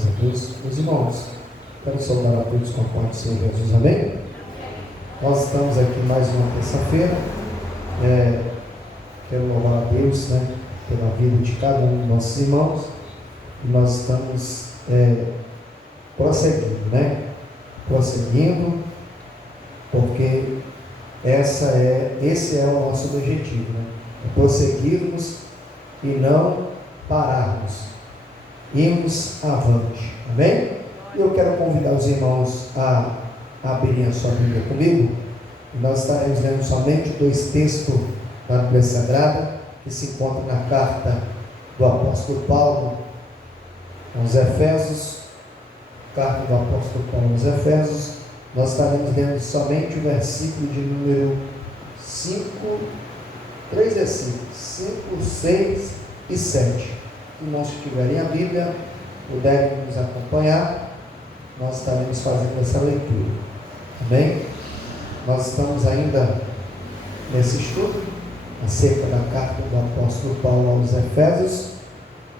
Graças a Deus. Meus irmãos, quero saudar a todos com a paz do Senhor Jesus, amém? Nós estamos aqui mais uma terça-feira. Quero louvar a Deus, pela vida de cada um dos nossos irmãos. E nós estamos prosseguindo, porque esse é o nosso objetivo, prosseguirmos e não pararmos, irmos avante, amém? Eu quero convidar os irmãos a abrirem a sua Bíblia comigo. Nós estaremos lendo somente dois textos da Bíblia Sagrada, que se encontram na carta do apóstolo Paulo aos Efésios. Carta do apóstolo Paulo aos Efésios. Nós estaremos lendo somente o versículo de número 5, 3 versículos, 5, 6 e 7. Irmãos que tiverem a Bíblia, puderem nos acompanhar, nós estaremos fazendo essa leitura, amém? Nós estamos ainda nesse estudo acerca da carta do apóstolo Paulo aos Efésios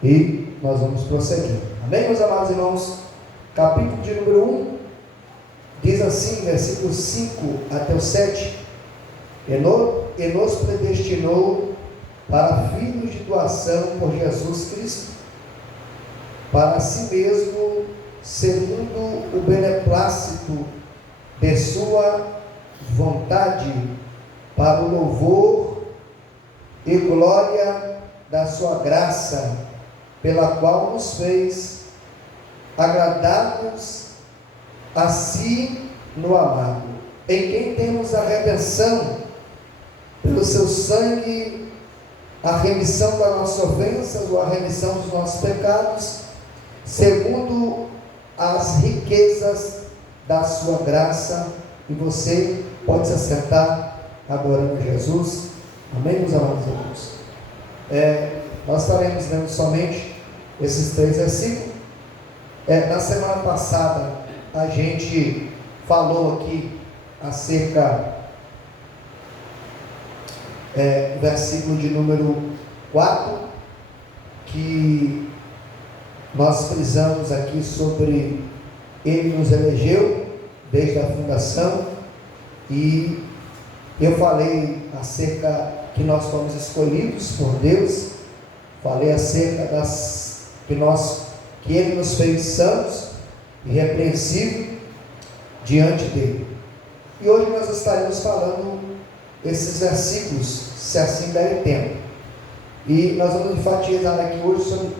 e nós vamos prosseguir, amém, meus amados irmãos? Capítulo de número 1 diz assim, versículos 5 até o 7: e nos predestinou para filhos de doação por Jesus Cristo, para si mesmo, segundo o beneplácito de sua vontade, para o louvor e glória da sua graça, pela qual nos fez agradados a si no amado, em quem temos a redenção pelo seu sangue, a remissão das nossas ofensas, ou a remissão dos nossos pecados, segundo as riquezas da sua graça. E você pode se assentar adorando Jesus, amém, meus amados irmãos? Nós estaremos lendo somente esses 3 versículos. Na semana passada a gente falou aqui acerca do versículo de número 4, que nós frisamos aqui sobre ele nos elegeu desde a fundação, e eu falei acerca que nós fomos escolhidos por Deus, falei acerca que ele nos fez santos e irrepreensível diante dele. E hoje nós estaremos falando esses versículos, se assim der tempo. E nós vamos enfatizar aqui hoje sobre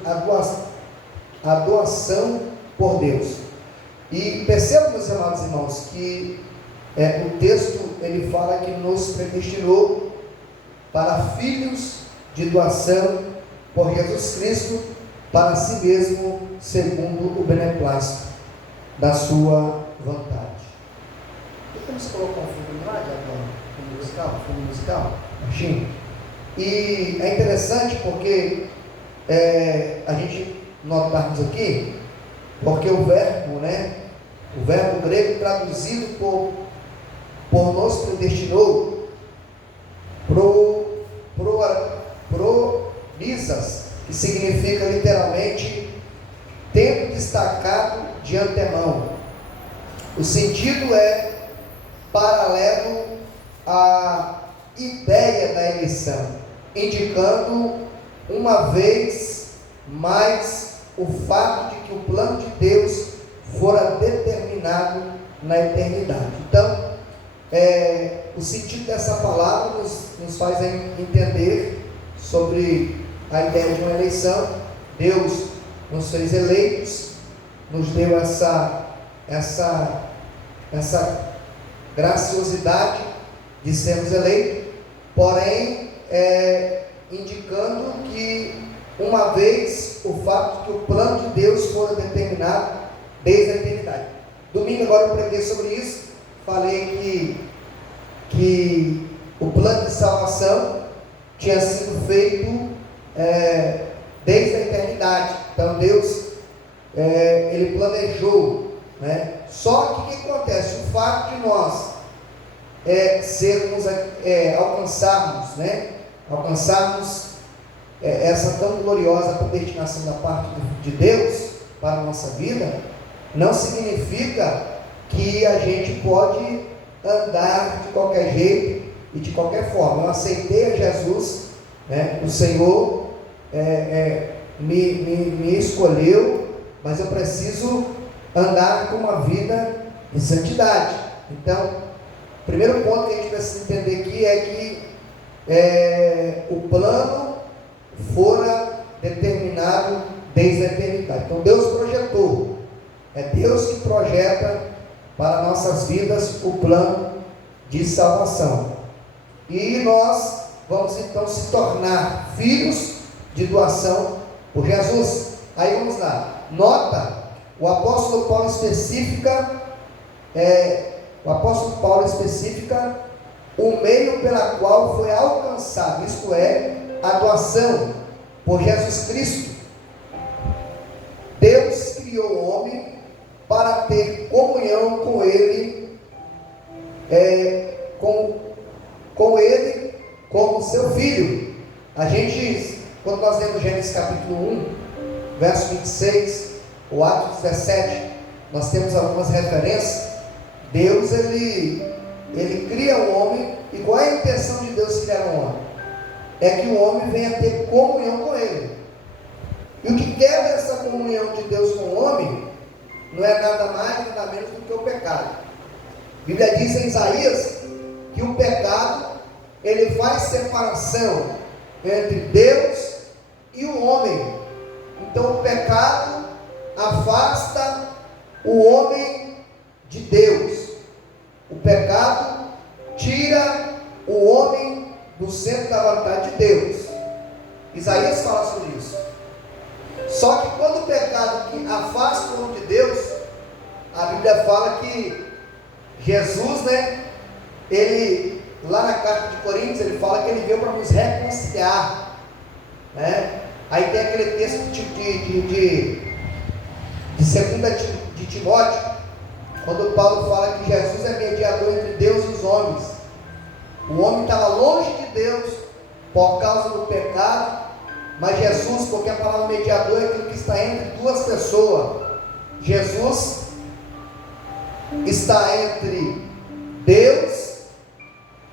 a doação por Deus. E percebam, meus amados irmãos, que o texto ele fala que nos predestinou para filhos de doação por Jesus Cristo, para si mesmo, segundo o beneplácito da sua vontade. Vamos colocar um fundo lá, fundo musical, baixinho. E é interessante porque a gente notarmos aqui, porque o verbo grego traduzido por nos predestinou, pronisas, que significa literalmente tendo destacado de antemão. O sentido é paralelo à ideia da eleição, indicando uma vez mais o fato de que o plano de Deus fora determinado na eternidade. Então, o sentido dessa palavra nos faz entender sobre a ideia de uma eleição. Deus nos fez eleitos, nos deu essa graciosidade de sermos eleitos, porém indicando que uma vez o fato que o plano de Deus fora determinado desde a eternidade. Domingo agora eu preguei sobre isso, falei que o plano de salvação tinha sido feito desde a eternidade. Então Deus ele planejou, Só que o que acontece? O fato de nós alcançarmos essa tão gloriosa predestinação da parte de Deus, para a nossa vida, não significa que a gente pode andar de qualquer jeito e de qualquer forma. Eu aceitei a Jesus, né? O Senhor me escolheu, mas eu preciso andar com uma vida de santidade. Então, o primeiro ponto que a gente precisa entender aqui é que o plano fora determinado desde a eternidade. Então Deus projetou, é Deus que projeta para nossas vidas o plano de salvação, e nós vamos então se tornar filhos de doação por Jesus. Aí vamos lá, nota, o apóstolo Paulo especifica o meio pela qual foi alcançado, isto é, a doação por Jesus Cristo. Deus criou o homem para ter comunhão com Ele, com Ele como seu Filho. A gente, quando nós lemos Gênesis capítulo 1, verso 26, ou Atos 17, nós temos algumas referências. Deus, ele cria o homem, e qual é a intenção de Deus criar o homem? É que o homem venha ter comunhão com Ele. E o que quebra essa comunhão de Deus com o homem não é nada mais, nada menos do que o pecado. A Bíblia diz em Isaías que o pecado, ele faz separação entre Deus e o homem. Então o pecado afasta o homem de Deus. O pecado tira o homem do centro da vontade de Deus. Isaías fala sobre isso. Só que quando o pecado que afasta o homem de Deus, a Bíblia fala que Jesus, ele, lá na carta de Coríntios, ele fala que ele veio para nos reconciliar, né? Aí tem aquele texto de 2 de Timóteo, quando Paulo fala que Jesus é mediador entre Deus e os homens. O homem estava longe de Deus por causa do pecado, mas Jesus, porque a palavra mediador é aquilo que está entre duas pessoas. Jesus está entre Deus,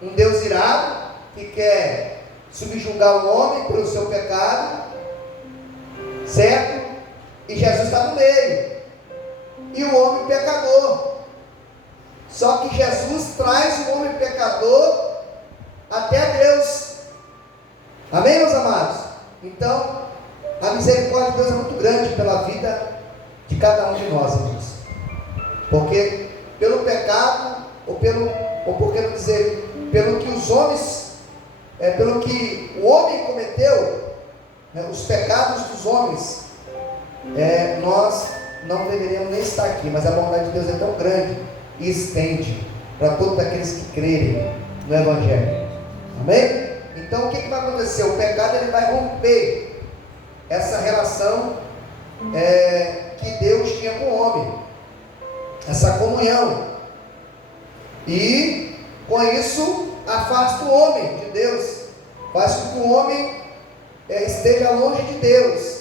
um Deus irado, que quer subjugar o homem pelo seu pecado, certo? E Jesus está no meio, e o homem pecador. Só que Jesus traz o homem pecador até Deus. Amém, meus amados? Então, a misericórdia de Deus é muito grande pela vida de cada um de nós, irmãos. Porque pelo pecado, ou por que não dizer, pelo que os homens, pelo que o homem cometeu, os pecados dos homens, nós não deveríamos nem estar aqui, mas a bondade de Deus é tão grande e estende para todos aqueles que crerem no Evangelho. Amém? Então o que vai acontecer? O pecado, ele vai romper essa relação que Deus tinha com o homem, essa comunhão, e com isso afasta o homem de Deus, faz com que o homem esteja longe de Deus.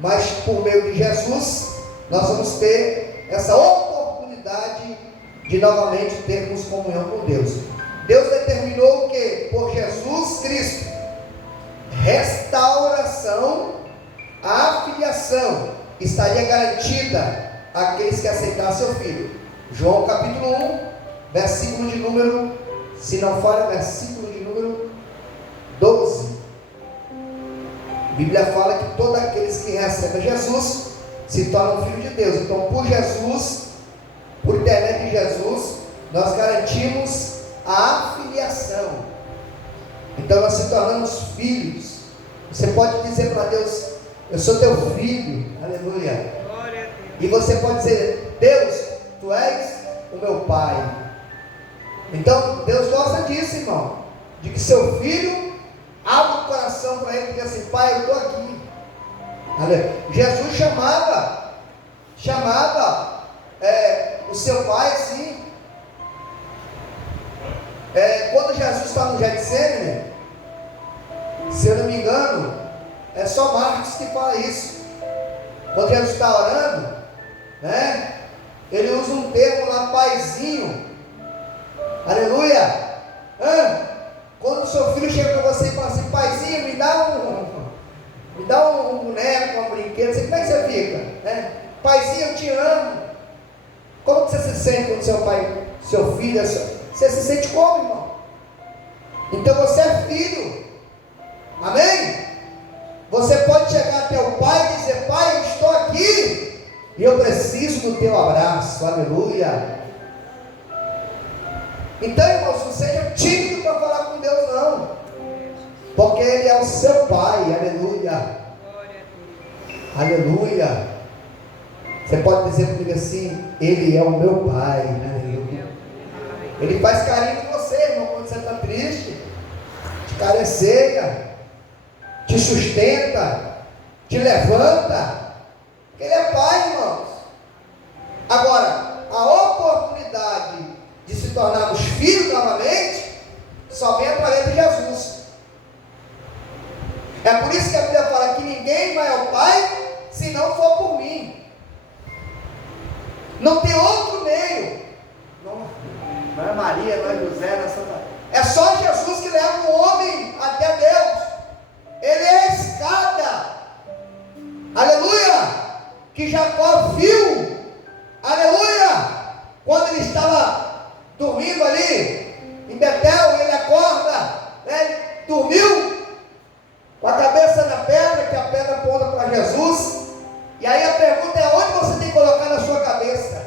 Mas por meio de Jesus, nós vamos ter essa oportunidade de novamente termos comunhão com Deus. Deus determinou o que? Por Jesus Cristo, restauração, a filiação estaria garantida àqueles que aceitassem seu Filho. João capítulo 1, versículo de número, se não falha, versículo de número 12. A Bíblia fala que todos aqueles que recebem Jesus se tornam filhos de Deus. Então, por Jesus, por intermédio de Jesus, nós garantimos a filiação. Então nós se tornamos filhos. Você pode dizer para Deus: eu sou teu filho, aleluia. E você pode dizer: Deus, tu és o meu pai. Então Deus gosta disso, irmão, de que seu filho abra o coração para ele e diga assim: pai, eu estou aqui. Aleluia. Jesus chamava o seu pai assim. Quando Jesus está no Getsemane, se eu não me engano, é só Marcos que fala isso. Quando Jesus está orando, né? Ele usa um termo lá, paizinho. Aleluia. Quando o seu filho chega para você e fala assim, paizinho, me dá um boneco, um brinquedo, como é que você fica? Né? Paizinho, eu te amo. Como que você se sente quando seu pai, seu filho, você se sente como, irmão? Então você é filho. Amém? Você pode chegar até o pai e dizer, pai, eu estou aqui e eu preciso do teu abraço. Aleluia. Então, irmãos, não seja tímido para falar com Deus, não, porque Ele é o seu pai. Aleluia. Aleluia. Você pode dizer comigo assim, Ele é o meu pai. Aleluia. Ele faz carinho com você, irmão, quando você está triste, te careceia, te sustenta, te levanta. Ele é pai, irmãos. Agora, a oportunidade de se tornarmos filhos novamente só vem através de Jesus. É por isso que a Bíblia fala que ninguém vai ao Pai se não for por mim. Não tem outro meio. Não é Maria, não é José, não é Santa. É só Jesus que leva o homem até Deus. Ele é a escada. Aleluia. Que Jacó viu. Aleluia. Quando ele estava dormindo ali em Betel, ele acorda, né? Ele dormiu com a cabeça na pedra, que a pedra aponta para Jesus. E aí a pergunta é, onde você tem que colocar na sua cabeça?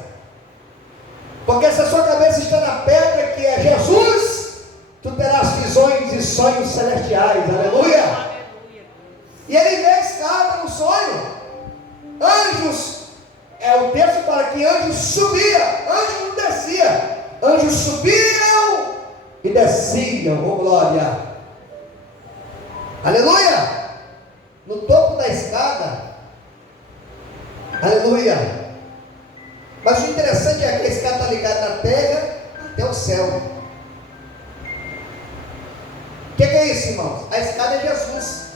Porque se a sua cabeça está na pedra, que é Jesus, tu terás visões e sonhos celestiais. Aleluia. E ele vê a escada no sonho. Anjos, o texto fala que anjos subia, anjos não descia. Anjos subiam e desciam, oh glória, aleluia, no topo da escada, aleluia. Mas o interessante é que a escada está ligada na terra até o céu. O que é isso, irmãos? A escada é Jesus.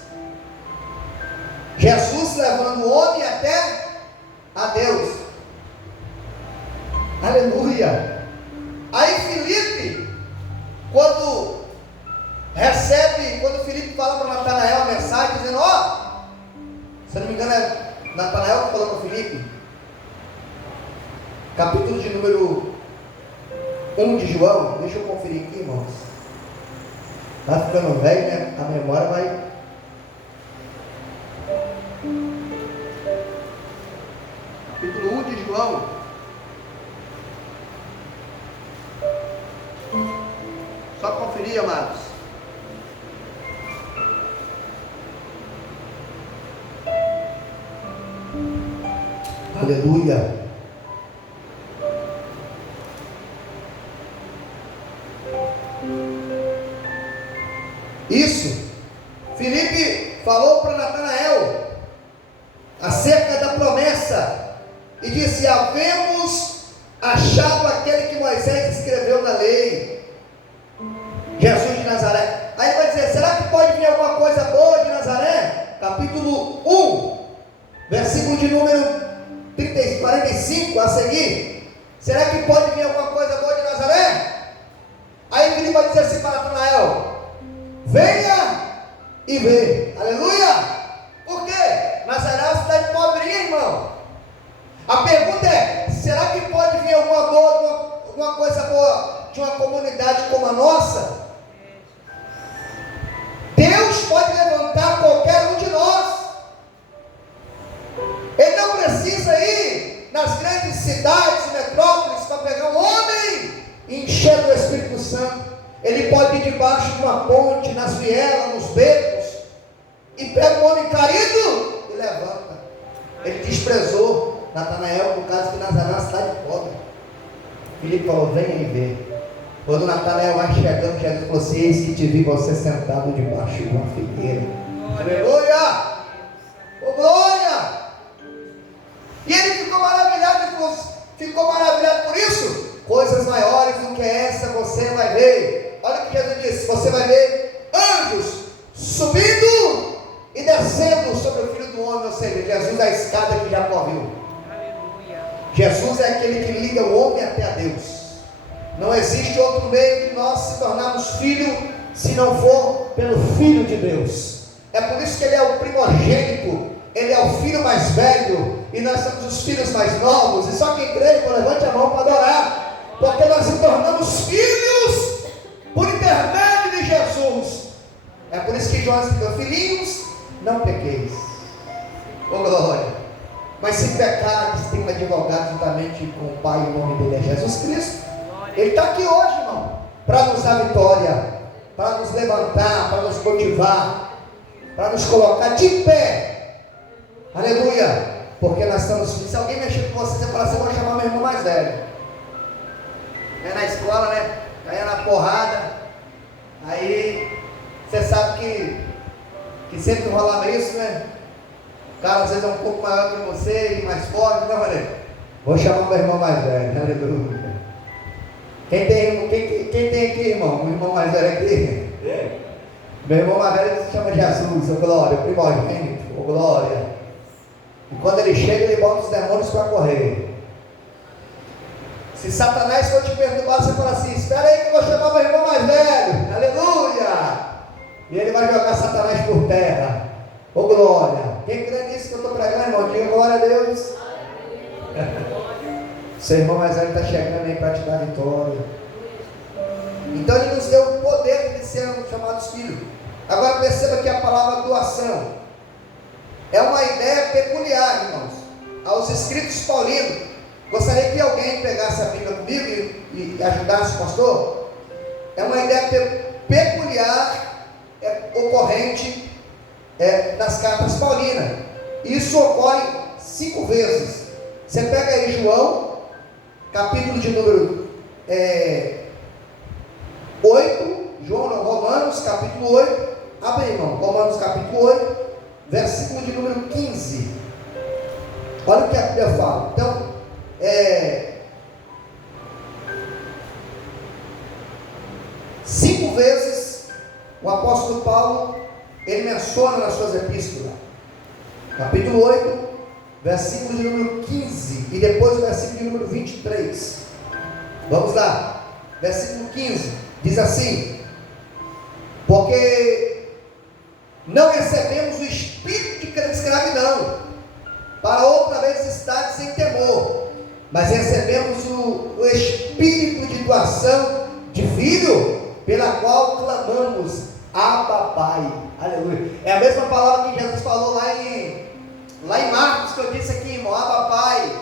Jesus levando o homem até a Deus, aleluia. Aí Filipe, quando Filipe fala para Natanael a mensagem, dizendo, se não me engano é Natanael que falou para Filipe, capítulo de número 1 de João, deixa eu conferir aqui, irmãos, está ficando velho, né? A memória vai... Capítulo 1 de João, só conferir, amados. Aleluia. Isso. Filipe falou para Natanael acerca da promessa e disse, havemos achado aquele que Moisés escreveu na lei, Jesus de Nazaré. Aí ele vai dizer, será que pode vir alguma coisa boa de Nazaré? Capítulo 1, versículo de número 45 a seguir. Será que pode vir alguma coisa boa de Nazaré? Aí ele vai dizer assim para Natanael, venha e vê. Aleluia. Por quê? Nazaré é uma cidade pobrinha, irmão. A pergunta é, será que pode vir alguma coisa boa de uma comunidade como a nossa? Deus pode levantar qualquer um de nós. Ele não precisa ir nas grandes cidades, metrópoles, para pegar um homem e encher do Espírito Santo. Ele pode ir debaixo de uma ponte, nas vielas, nos becos, e pega um homem caído e levanta. Ele desprezou Natanael por causa que Nazaré é uma cidade pobre. Filipe falou, venha e vê. Quando Natanael vai chegando, Jesus falou assim, eis que te vi você sentado debaixo de uma figueira. Aleluia! Oh, glória! E ele ficou maravilhado por isso. Coisas maiores do que essa você vai ver. Olha o que Jesus disse, você vai ver anjos subindo e descendo sobre o Filho do Homem. Ou seja, Jesus é a escada que Jacó Jesus é aquele que liga o homem até a Deus. Não existe outro meio de nós se tornarmos filho, se não for pelo Filho de Deus. É por isso que Ele é o primogênito, Ele é o filho mais velho, e nós somos os filhos mais novos. E só quem crê, levante a mão para adorar, porque nós se tornamos filhos por intermédio de Jesus. É por isso que João escreveu: filhinhos, não pequeis. Ô glória! Mas se pecares, tem um advogado juntamente com o Pai, o nome dele é Jesus Cristo. Ele está aqui hoje, irmão, para nos dar vitória, para nos levantar, para nos motivar, para nos colocar de pé. Aleluia! Porque nós estamos. Se alguém mexer com você, você fala assim: vou chamar meu irmão mais velho. É na escola, né? Caia na porrada. Aí você sabe que sempre rola isso, né? O cara às vezes é um pouco maior que você e mais forte, não, Maria? Vou chamar meu irmão mais velho. Aleluia! Quem tem aqui, irmão? Um irmão mais velho aqui? Meu irmão mais velho se chama Jesus, ô glória, o primogênito, ô glória. E quando ele chega, ele bota os demônios para correr. Se Satanás for te perturbar, você fala assim: espera aí que eu vou chamar meu irmão mais velho, aleluia. E ele vai jogar Satanás por terra, ô glória. Quem crê nisso que eu estou pregando, irmão? Diga glória a Deus. Seu irmão mais velho está chegando aí para te dar vitória. Então Ele nos deu o poder de sermos chamados filhos. Agora perceba que a palavra doação é uma ideia peculiar, irmãos, aos escritos paulinos. Gostaria que alguém pegasse a Bíblia comigo e ajudasse o pastor. É uma ideia peculiar, ocorrente nas cartas paulinas. Isso ocorre 5 vezes. Você pega aí João, capítulo de número 8, Romanos, capítulo 8, abre aí, irmão, Romanos, capítulo 8, versículo de número 15. Olha o que a Bíblia fala. Então, 5 vezes o apóstolo Paulo, ele menciona nas suas epístolas, capítulo 8, versículo de número 15, e depois o versículo de número 23. Vamos lá, versículo 15, diz assim: porque não recebemos o espírito de escravidão, para outra vez estar sem temor, mas recebemos o espírito de doação de filho, pela qual clamamos: Abba, Pai. Aleluia. É a mesma palavra que Jesus falou lá em Marcos, que eu disse aqui, irmão: Abba, Pai,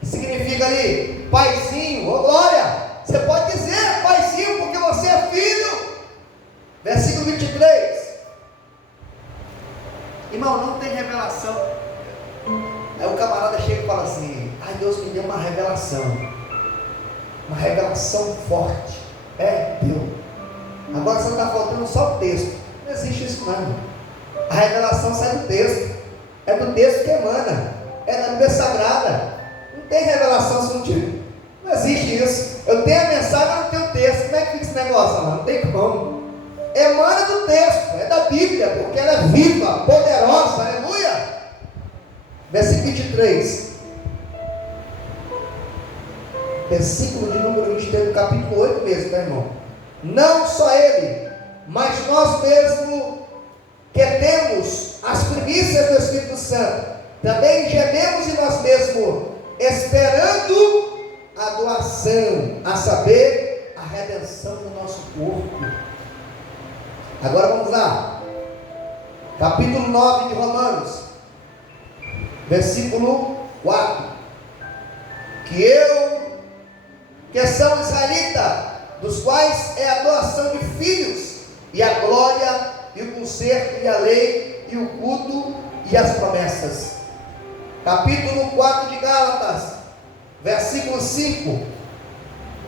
que significa ali paizinho, ô glória. Você pode dizer paizinho porque você é filho. Versículo 23. Irmão, não tem revelação. Aí o camarada chega e fala assim: ai, Deus me deu uma revelação forte. Deu. Agora você está faltando só o texto. Não existe isso não. A revelação sai do texto. É do texto que emana. É da Bíblia Sagrada. Não tem revelação se não tiver. Não existe isso. Eu tenho a mensagem, mas não tenho o texto. Como é que fica esse negócio, mano? Não tem como. Emana do texto. É da Bíblia. Porque ela é viva, poderosa. Aleluia. Versículo 23. Versículo de número 23 do capítulo 8 mesmo, tá, irmão? Não só ele, mas nós mesmos que temos as primícias do Espírito Santo, também gememos em nós mesmos, esperando a doação, a saber, a redenção do nosso corpo. Agora vamos lá, capítulo 9 de Romanos, versículo 4. Que são israelitas, dos quais é a doação de filhos, e a glória, e o conserto, e a lei, e o culto, e as promessas. Capítulo 4 de Gálatas, versículo 5.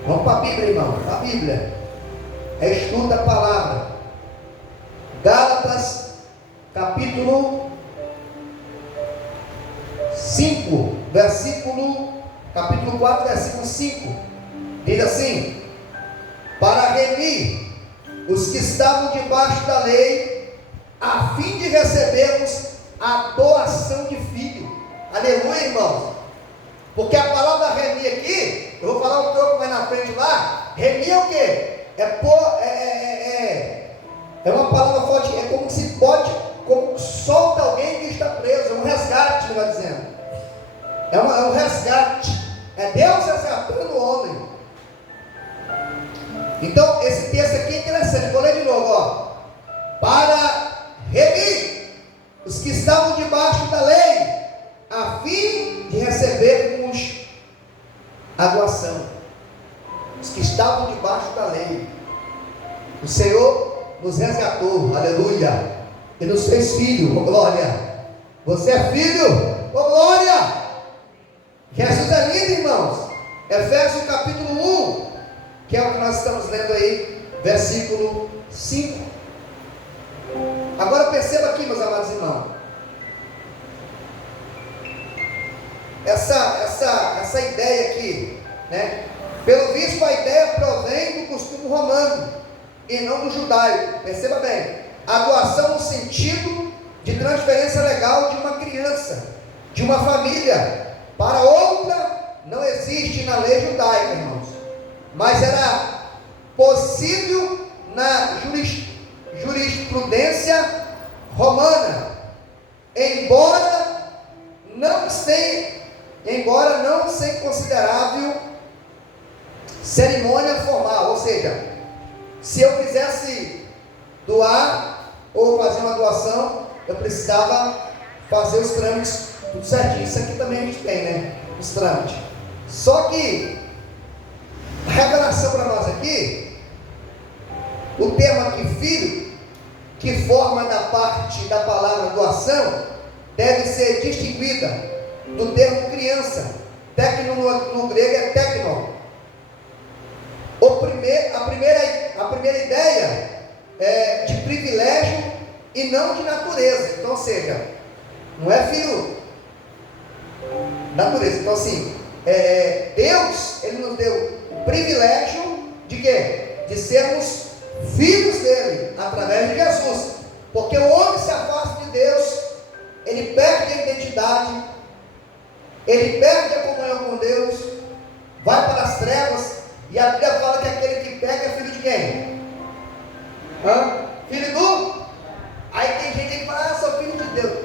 Vamos para a Bíblia, irmão, para a Bíblia. Estuda a palavra. Gálatas, capítulo 5, capítulo 4, versículo 5. Diz assim: para remir os que estavam debaixo da lei, a fim de recebermos a doação de filho. Aleluia, irmãos. Porque a palavra remir aqui, eu vou falar um pouco mais na frente lá, remir é o quê? É uma palavra forte, é como se pode, como solta alguém que está preso, é um resgate, ele vai dizendo. É um resgate, é Deus resgatando o homem. Então, esse texto aqui é interessante, vou ler de novo, ó. Para remir os que estavam debaixo da lei, a fim de recebermos a doação. Os que estavam debaixo da lei, o Senhor nos resgatou, aleluia, e nos fez filho, oh glória. Você é filho, oh glória. Jesus é lindo, irmãos. Efésios capítulo 1, que é o que nós estamos lendo aí, versículo 5. Agora perceba aqui, meus amados irmãos, essa ideia aqui, né? Pelo visto a ideia provém do costume romano e não do judaico. Perceba bem, a doação no sentido de transferência legal de uma criança, de uma família para outra, não existe na lei judaica, irmãos, mas era possível na jurisprudência romana, embora não sem considerável cerimônia formal. Ou seja, se eu quisesse doar ou fazer uma doação, eu precisava fazer os trâmites tudo certinho. Isso aqui também a gente tem, né? Os trâmites. Só que a revelação para nós aqui, o termo aqui filho, que forma da parte da palavra doação, deve ser distinguida do termo criança. Tecno no grego é tecno. A primeira ideia é de privilégio e não de natureza. Então, ou seja, não é filho natureza. Então, assim, Deus, Ele nos deu o privilégio de quê? De sermos filhos dele, através de Jesus. Porque o homem se afasta de Deus, ele perde a identidade, ele perde a comunhão com Deus, vai para as trevas, e a Bíblia fala que aquele que peca é filho de quem? Filho do? Aí tem gente que fala, sou filho de Deus.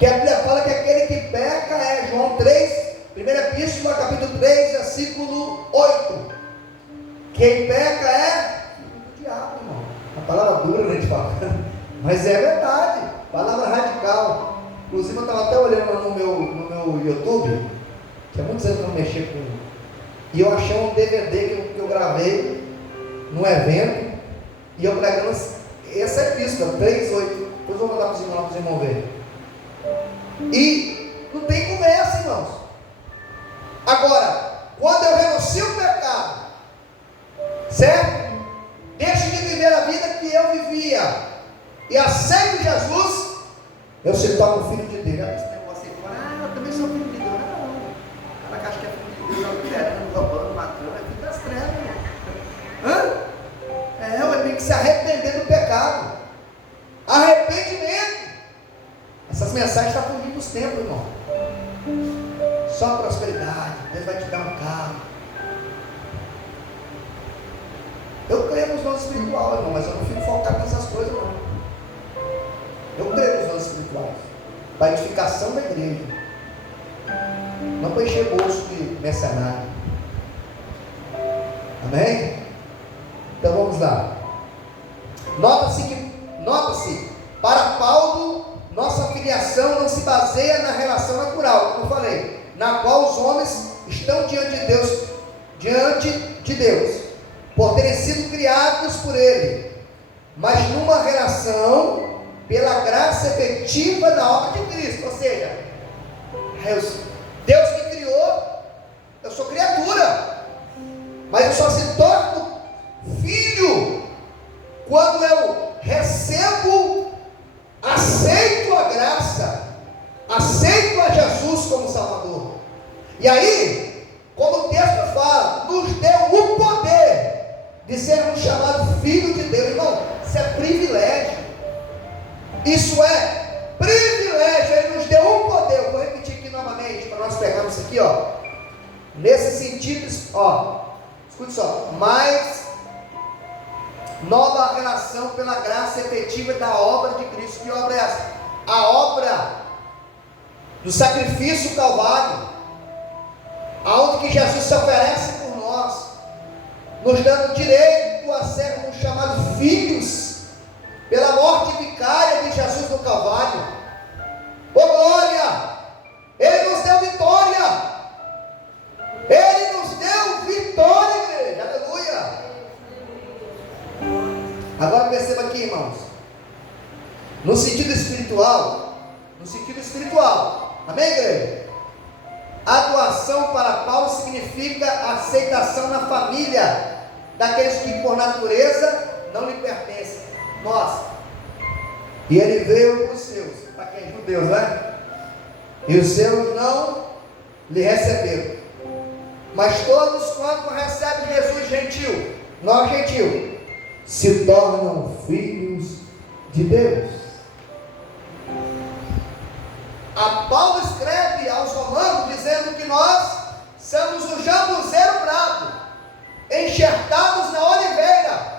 Que a Bíblia fala que aquele que peca é João 3, 1 Epístola, capítulo 3, versículo 8. Quem peca é filho do diabo, irmão. A palavra dura, né, a gente fala, mas é verdade, palavra radical. Inclusive eu estava até olhando no meu YouTube, que há muitos anos eu não mexi com, e eu achei um DVD que eu gravei num evento, e eu pregando essa epístola, 3:8. Depois eu vou mandar para os irmãos ver. E não tem conversa, irmãos. Agora, quando eu renuncio o pecado, certo? Deixo de viver a vida que eu vivia e aceito Jesus, eu se torno filho de Deus. Esse negócio aí fala, eu também sou filho de Deus. Não, o cara que acha que é filho de Deus, adulterando, roubando, matando, é filho das trevas. Eu tenho que se arrepender do pecado. Arrependimento. Essas mensagens estão fugindo dos tempos, irmão. Só prosperidade, Deus vai te dar um carro. Eu creio nos dons espirituais, irmão, mas eu não fico focado nessas coisas, não. Eu creio nos dons espirituais para a edificação da igreja, não para encher bolso de mercenário. Amém? Então vamos lá. Nota-se, para Paulo, nossa filiação não se baseia na relação natural, como eu falei, na qual os homens estão diante de Deus, por terem sido criados por Ele, mas numa relação pela graça efetiva da obra de Cristo. Ou seja, Deus me criou, eu sou criatura, mas eu só se torno filho quando eu recebo, aceito a graça, aceito a Jesus como Salvador. E aí, como o texto fala, nos deu o poder de sermos chamados filhos de Deus. Irmão, isso é privilégio. Isso é privilégio. Ele nos deu o poder. Eu vou repetir aqui novamente para nós pegarmos aqui, ó. Nesse sentido, ó, escute só, mais nova relação pela graça efetiva da obra de Cristo. Que obra é essa? A obra do sacrifício calvário, aonde que Jesus se oferece por nós, nos dando direito a sermos chamados filhos, pela morte vicária de Jesus no Calvário. Oh glória! Ele nos deu vitória! Ele nos deu vitória, igreja! Aleluia! Agora perceba aqui, irmãos, no sentido espiritual, amém, igreja? A doação para Paulo significa aceitação na família daqueles que por natureza não lhe pertencem. Nossa, e ele veio para os seus, para quem é judeus, né? E os seus não lhe receberam. Mas todos quanto recebem Jesus gentil, nós gentil, se tornam filhos de Deus. A Paulo escreve aos Romanos dizendo que nós somos o jambuzeiro bravo, enxertados na oliveira.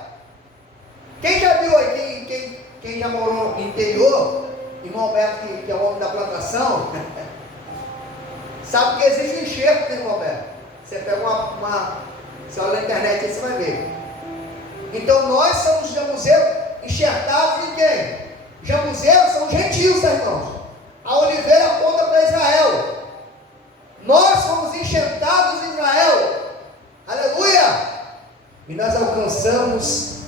Quem já viu aí, quem já morou no interior, irmão Alberto, que é o homem da plantação, sabe que existe um enxerto, irmão Alberto. Você pega você olha na internet aí, você vai ver. Então nós somos jambuzeiros enxertados em quem? Jambuzeiros são gentios, tá, irmãos? A oliveira aponta para Israel. Nós fomos enxertados em Israel. Aleluia! E nós alcançamos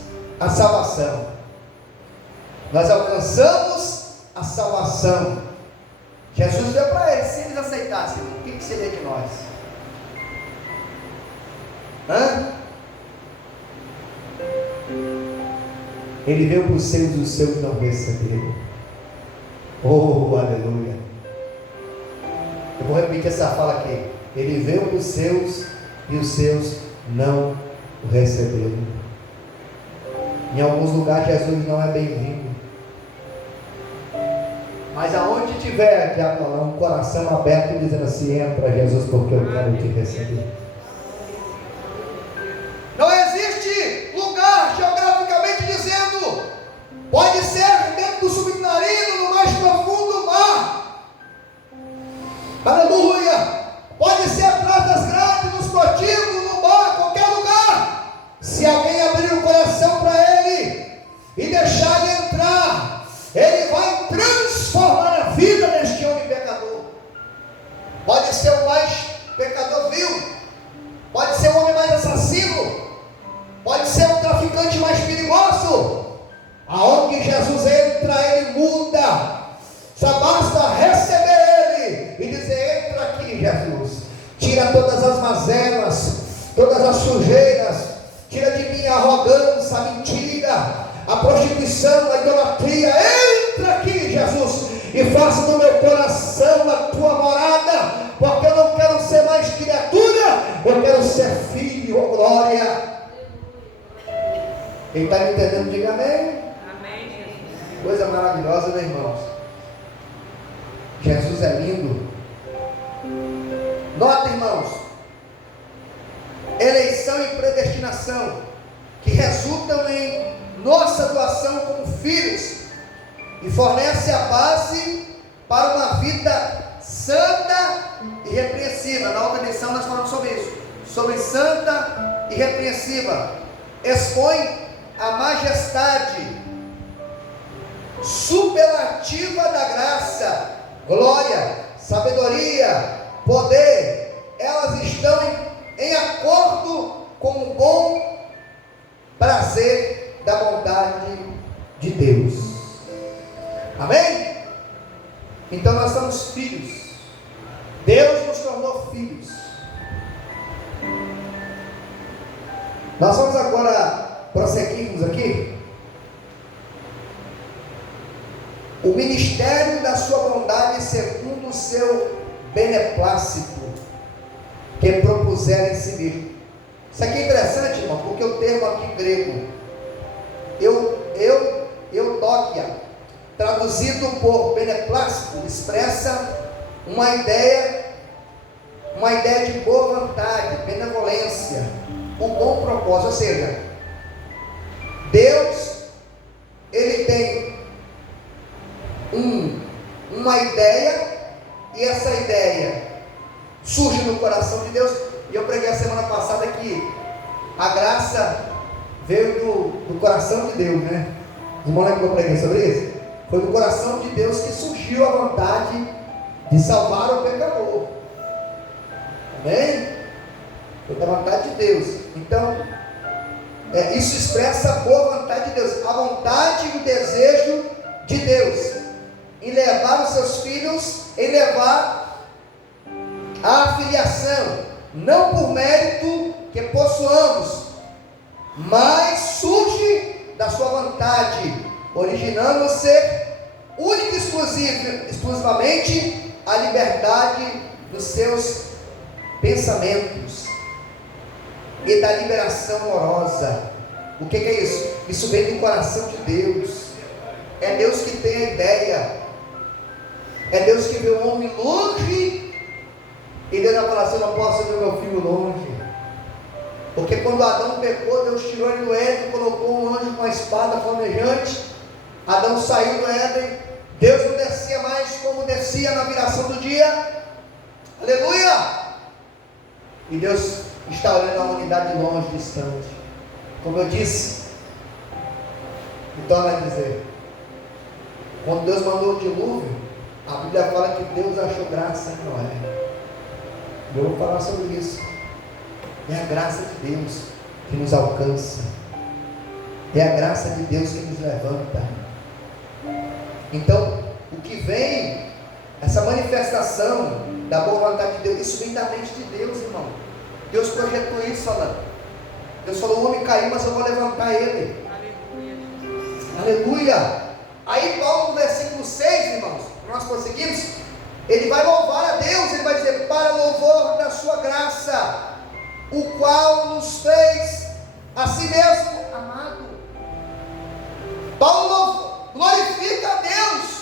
a salvação. Nós alcançamos a salvação. Jesus deu para eles, se eles aceitassem, o que seria de nós? Ele veio para os seus não receberam. Oh, aleluia! Eu vou repetir essa fala aqui. Ele veio para os seus e os seus não o receberam. Em alguns lugares Jesus não é bem-vindo. Mas aonde tiver, diabo, um coração aberto dizendo assim: entra, Jesus, porque eu quero te receber. Não existe lugar geograficamente dizendo, pode ser dentro do submarino, no mais profundo mar. Aleluia! Pode ser atrás das grades, nos cotivos, no bar, qualquer lugar. Se alguém abrir o coração para ele e deixar ele entrar, ele vai transformar a vida deste homem pecador. Pode ser o mais pecador vil, pode ser o homem mais assassino, pode ser o traficante mais perigoso. Aonde Jesus entra, ele muda. Só basta receber ele e dizer: entra aqui, Jesus. Tira todas as mazelas, todas as sujeiras, tira de mim a arrogância, a mentira, a prostituição, a idolatria. Entra aqui, Jesus, e faça do meu coração a tua morada, porque eu não quero ser mais criatura, eu quero ser filho. Oh glória! Quem está me entendendo, diga amém. Amém, Jesus. Coisa maravilhosa, né, irmãos? Jesus é lindo. Nota, irmãos, eleição e predestinação que resultam em nossa doação como filhos e fornece a base para uma vida santa e repreensível. Na outra lição nós falamos sobre isso, sobre santa e repreensível. Expõe a majestade superlativa da graça, glória, sabedoria, poder. Elas estão em acordo com o bom prazer da vontade de Deus. Amém? Então nós somos filhos. Deus nos tornou filhos. Nós vamos agora prosseguirmos aqui. O ministério da sua bondade segundo o seu beneplácito que propuser em si mesmo. Isso aqui é interessante, irmão, porque o termo aqui grego eudóquia, traduzido por beneplácito, expressa uma ideia uma ideia de boa vontade, benevolência, o bom propósito. Ou seja, Deus, Ele tem uma ideia, e essa ideia surge no coração de Deus. E eu preguei a semana passada que a graça veio do coração de Deus, né? Os irmãos lembram que eu preguei sobre isso? Foi do coração de Deus que surgiu a vontade de salvar o pecador. Amém? Foi da vontade de Deus. Então, isso expressa a boa vontade de Deus, a vontade e o desejo de Deus em levar os seus filhos, em levar a filiação, não por mérito que possuamos, mas surge da sua vontade, originando ser única e exclusivamente a liberdade dos seus pensamentos e da liberação amorosa. O que é isso? Isso vem do coração de Deus. É Deus que tem a ideia. É Deus que vê o homem longe e Deus vai falar assim: eu não posso ver meu filho longe. Porque quando Adão pecou, Deus tirou ele do Éden, colocou um anjo com a espada flamejante. Adão saiu do Éden. Deus não descia mais como descia na viração do dia. Aleluia! E Deus está olhando a humanidade de longe, distante. Como eu disse, e torna a dizer, quando Deus mandou o dilúvio, a Bíblia fala que Deus achou graça em Noé. Eu vou falar sobre isso. É a graça de Deus que nos alcança. É a graça de Deus que nos levanta. Então, o que vem, essa manifestação da boa vontade de Deus, isso vem da mente de Deus, irmão. Deus projetou isso falando. Deus falou: o homem caiu, mas eu vou levantar ele. Aleluia! Aí Paulo, no versículo 6, irmãos, nós prosseguimos, ele vai louvar a Deus, ele vai dizer: para louvor da sua graça, o qual nos fez a si mesmo amado. Paulo glorifica a Deus,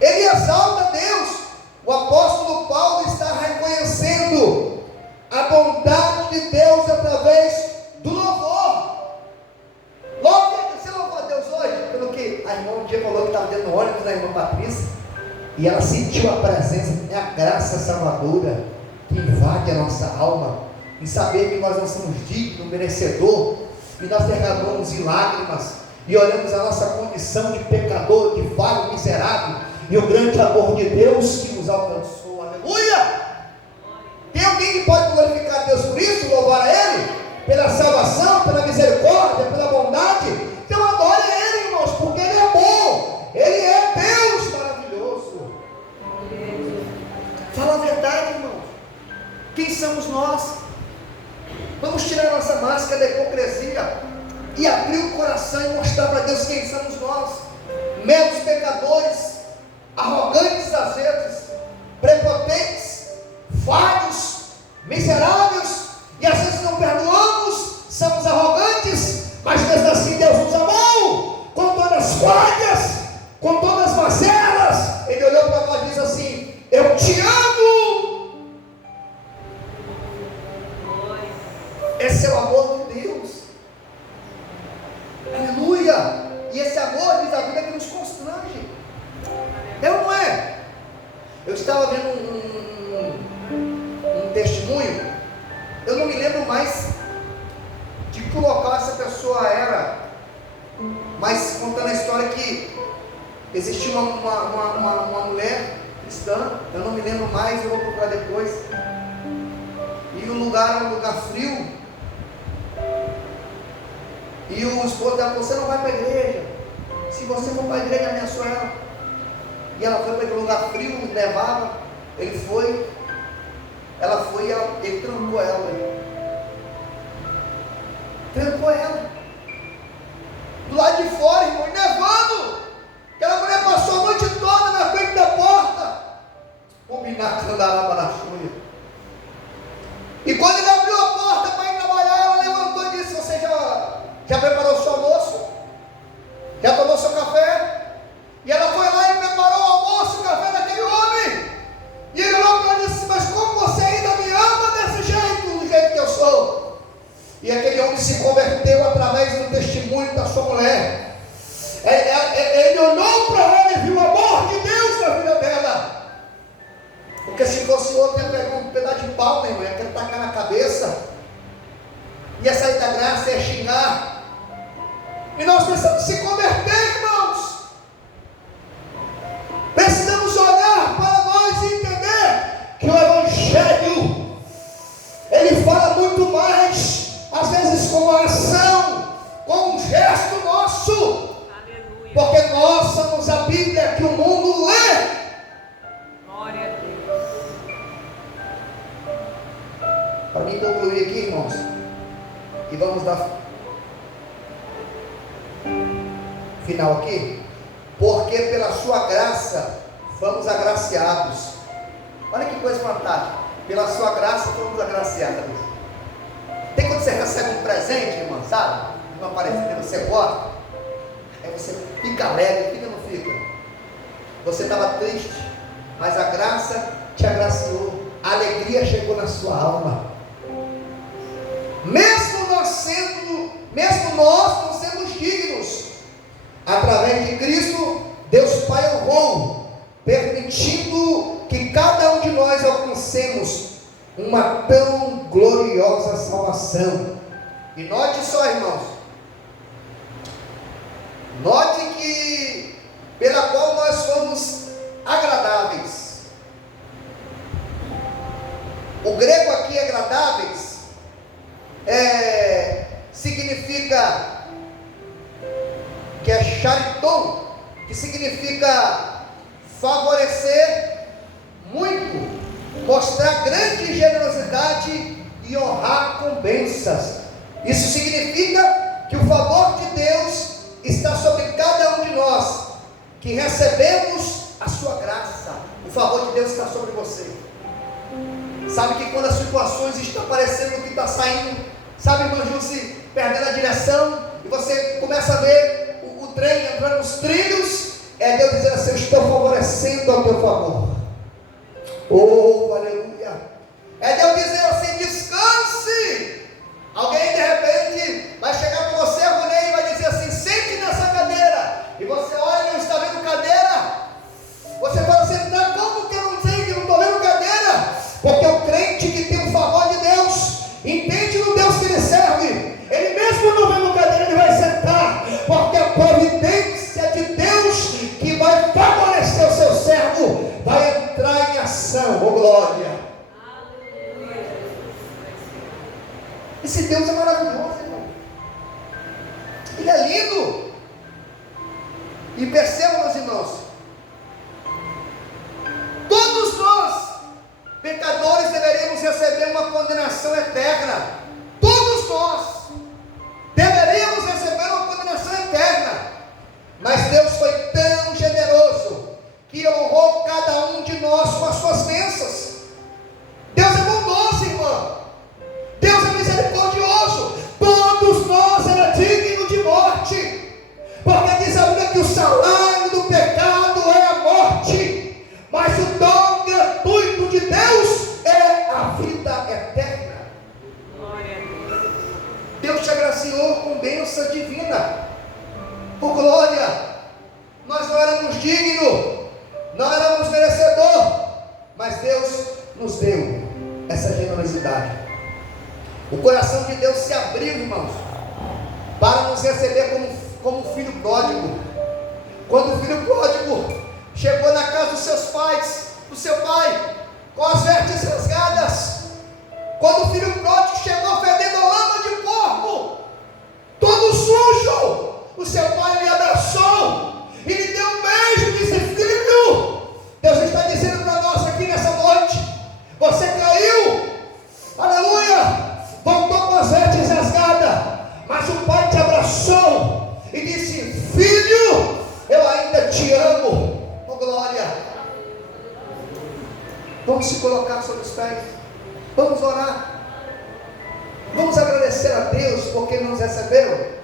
ele exalta a Deus. O apóstolo Paulo está reconhecendo a bondade de Deus através do louvor. Você louvou a Deus hoje? Pelo que a irmã um dia falou que estava dentro do ônibus, a irmã Patrícia, e ela sentiu a presença, é a graça salvadora que invade a nossa alma, em saber que nós não somos dignos, merecedor, e nós derramamos em lágrimas, e olhamos a nossa condição de pecador, de vago, miserável, e o grande amor de Deus que nos alcançou. Aleluia! Tem alguém que pode glorificar a Deus por isso, louvar a Ele, pela salvação, pela misericórdia, pela bondade? Então adore a Ele, irmãos, porque Ele é bom, Ele é Deus maravilhoso. Fala a verdade, irmãos. Quem somos nós? Vamos tirar a nossa máscara da hipocrisia e abrir o coração e mostrar para Deus quem somos nós. Meros pecadores, arrogantes às vezes, prepotentes, falhos, miseráveis, e às vezes não perdoamos, somos arrogantes, mas mesmo assim Deus nos amou, com todas as falhas, com todas as mazelas. Ele olhou para nós e disse assim: eu te amo. Esse é o amor de Deus. Aleluia! E esse amor, diz a Bíblia, que nos constrange. É ou não é? Eu estava vendo um testemunho, eu não me lembro mais de que local essa pessoa era, mas contando a história que existia uma mulher cristã, eu não me lembro mais, eu vou procurar depois, e o lugar era um lugar frio, e o esposo dela falou: você não vai para a igreja, se você for para a igreja, abençoa ela. E ela foi para aquele lugar frio, nevava, ele foi, ela foi e ele trancou ela. Trancou ela. Do lado de fora, irmão, nevando. Aquela mulher passou a noite toda na frente da porta. Combinar que andava na chuva. E quando ele abriu a porta para ir trabalhar, ela levantou e disse: você já preparou o seu almoço? Já tomou seu café? E ela foi lá e preparou o almoço, o café daquele homem. E ele olhou para ela e disse: mas como você ainda Bíblia que o mundo lê. Glória a Deus. Para mim concluir aqui, irmãos, e vamos dar final aqui. Porque pela sua graça fomos agraciados. Olha que coisa fantástica. Pela sua graça fomos agraciados. Tem quando você recebe um presente, irmão, sabe? Uma parecida, você gosta. Aí você fica alegre, fica ou não fica? Você estava triste, mas a graça te agraciou. A alegria chegou na sua alma. Mesmo nós não sermos dignos, através de Cristo, Deus Pai honrou, permitindo que cada um de nós alcancemos uma tão gloriosa salvação. E note só, irmãos, note que pela qual nós fomos agradáveis. O grego aqui, agradáveis, significa, que é chariton, que significa favorecer muito, mostrar grande generosidade e honrar com bênçãos. Isso significa que o favor de Deus está sobre cada um de nós, que recebemos a sua graça. O favor de Deus está sobre você. Sabe que quando as situações estão parecendo que está saindo, sabe, irmã Jússi, perdendo a direção, e você começa a ver o trem entrando nos trilhos, é Deus dizendo assim: eu estou favorecendo ao teu favor. Oh, aleluia! É Deus dizendo assim: descanse. Alguém de repente vai chegar com você, Ronei, e vai dizer assim: sente nessa cadeira. E você olha e não está vendo cadeira. Você fala assim: não, como que eu não sei que não estou vendo cadeira? Porque o crente que tem o favor de Deus, entende no Deus que ele serve, ele mesmo não vendo cadeira, ele vai sentar, porque a providência de Deus que vai favorecer o seu servo vai entrar em ação. Oh glória! Esse Deus é maravilhoso, irmão. Ele é lindo. E percebam, meus irmãos, todos nós, pecadores, deveríamos receber uma condenação eterna. Todos nós deveríamos receber uma condenação eterna. Mas Deus foi tão generoso que honrou cada um de nós com as suas bênçãos. Deus é bondoso, irmão. Deus é misericordioso. Todos nós era digno de morte, porque diz a Bíblia que o salário do pecado é a morte, mas o dom gratuito de Deus é a vida eterna. Glória a Deus. Deus te agraciou com bênção divina. Por glória, nós não éramos dignos, não éramos merecedores, mas Deus nos deu essa generosidade. O coração de Deus se abriu, irmãos, para nos receber como filho pródigo. Quando o filho pródigo chegou na casa dos seus pais, do seu pai, com as vestes rasgadas, quando o filho pródigo chegou fedendo a lama de porco, todo sujo, o seu pai lhe abraçou e lhe deu um beijo e disse: filho, Deus está dizendo para nós aqui nessa noite, você caiu, aleluia, voltou com as vestes rasgadas, mas o pai te abraçou e disse: filho, eu ainda te amo. Oh glória! Vamos se colocar sobre os pés, vamos orar, vamos agradecer a Deus porque Ele nos recebeu.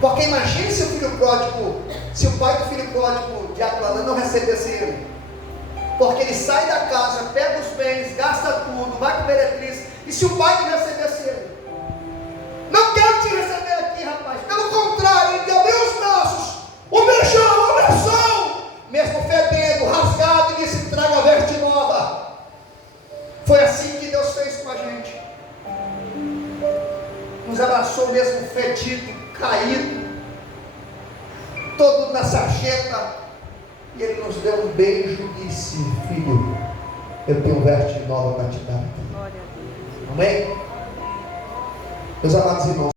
Porque imagine se o filho pródigo, se o pai do filho pródigo de Atlanta não recebesse ele. Porque ele sai da casa, pega os bens, gasta tudo, vai com meretriz. E se o pai não recebesse ele? Não quero te receber aqui, rapaz. Pelo contrário, ele abriu os braços, o beijão, o abração, mesmo fedendo, rasgado, e disse: traga a veste nova. Foi assim que Deus fez com a gente. Nos abraçou mesmo fedido, caído, todo na sarjeta, e Ele nos deu um beijo e disse: filho, eu tenho veste nova para te dar. Glória a Deus. Amém? Meus amados irmãos,